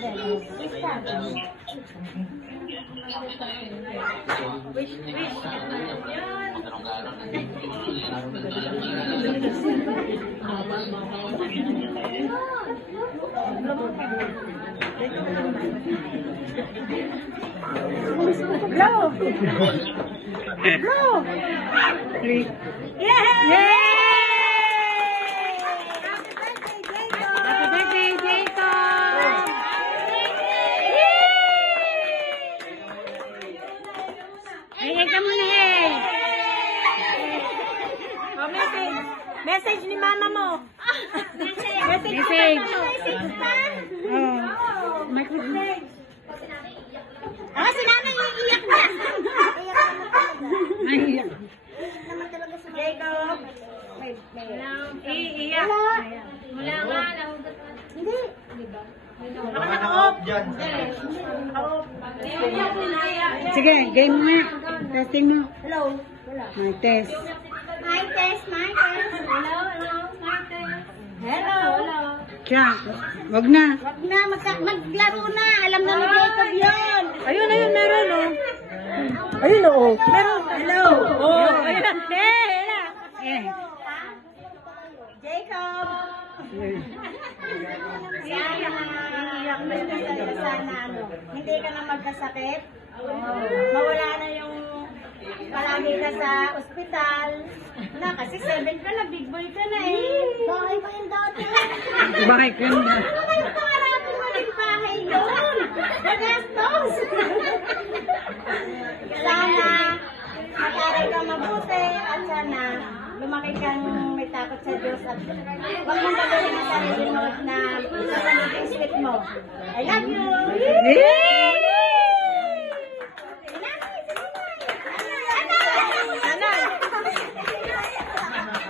Wish. Blow! Blow! Yay! Happy birthday, Jacob! Ay, ka muna eh! Oh, message ni mama mo! Message! Oh, message! Ah, si nanay iiyak na! Iiyak. Naman talaga sa Jacob. Iiyak. Wala nga, nahugot ka. Hindi. Naka-off. Sige, game mo nga. Testing mo. Hello. My test. My test. Hello. My test. Hello. Siya, wag na. Maglaro na. Alam na ni Jacob yun. Ayun, meron o. Ayun o. Meron. Hello. Oh, ayun. Jacob. Iiyak na sana ano. Hindi ka na magkasakit. Mawala na yung palagi ka sa ospital. Na, kasi 7 ka na, big boy ka na eh. Bahay ko yung dati. Bahay ko yung dati. Ano kayo pangarapin mo ng bahay yun? Nagastos. Sana, mag-aral ka mabuti at sana, lumaki kang may takot sa Diyos at huwag mong gagawin ang sarili mo na kasamit yung sweet mo. I love you!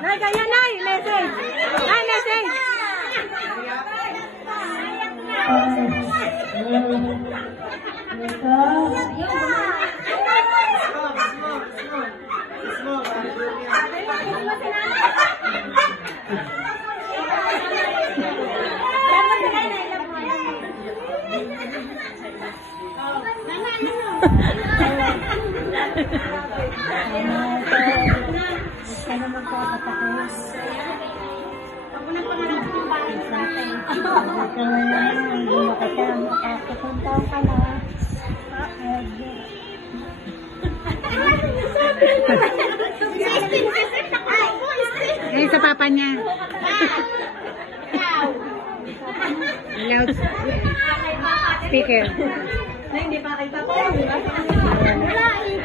Nay, kaya nay, message! Nay, message! Sana magpapatapos. Ako nang pangarap ng bahay sa atin. Ito na yan. Hindi makasama. Katong taon ka na. Ay, sa papa niya. Loud speaker. Na hindi pa kay papa. Wala eh.